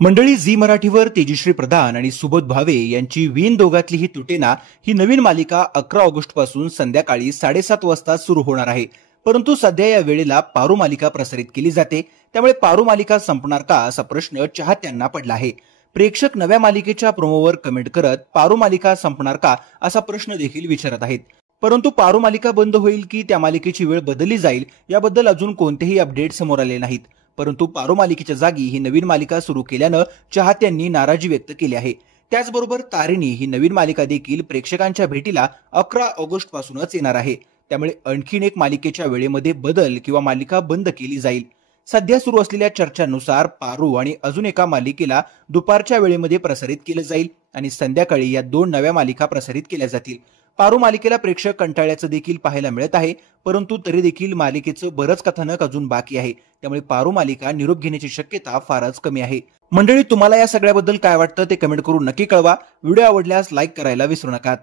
मंडळी, झी मराठीवर तेजश्री प्रधान आणि सुबोध भावे यांची वीण दोघातली ही तुटेना ही नवीन मालिका 11 ऑगस्ट पासून संध्याकाळी 7:30 वाजता सुरू होणार आहे. परंतु सध्या या वेळेला पारू मालिका प्रसारित केली जाते, त्यामुळे पारू मालिका संपणार का असा प्रश्न चाहत्यांना पडला आहे. प्रेक्षक नव्या मालिकेच्या प्रोमोवर कमेंट करत पारू मालिका संपणार का असा प्रश्न देखील विचारत आहेत. परंतु पारू मालिका बंद होईल की त्या मालिकेची वेळ बदलली जाईल याबद्दल अजून कोणतेही अपडेट समोर आले नाहीत. परंतु पारू मालिकेच्या जागी ही नवीन मालिका सुरू केल्यानं चाहत्यांनी नाराजी व्यक्त केली आहे. त्याचबरोबर तारिणी ही नवीन मालिका देखील प्रेक्षकांच्या भेटीला 11 ऑगस्ट पासूनच येणार आहे. त्यामुळे आणखीन एक मालिकेच्या वेळेमध्ये बदल किंवा मालिका बंद केली जाईल. सध्या सुरू असलेल्या चर्चांनुसार पारू आणि अजून एका मालिकेला दुपारच्या वेळेमध्ये प्रसारित केलं जाईल आणि संध्याकाळी या दोन नव्या मालिका प्रसारित केल्या जातील. पारू मालिकेला प्रेक्षक कंटाळ्याचं देखील पाहायला मिळत आहे, परंतु तरी देखील मालिकेचं बरंच कथानक अजून बाकी आहे. त्यामुळे पारू मालिका निरोप घेण्याची शक्यता फारच कमी आहे. मंडळी, तुम्हाला या सगळ्याबद्दल काय वाटतं ते कमेंट करून नक्की कळवा. व्हिडिओ आवडल्यास लाईक करायला विसरू नका.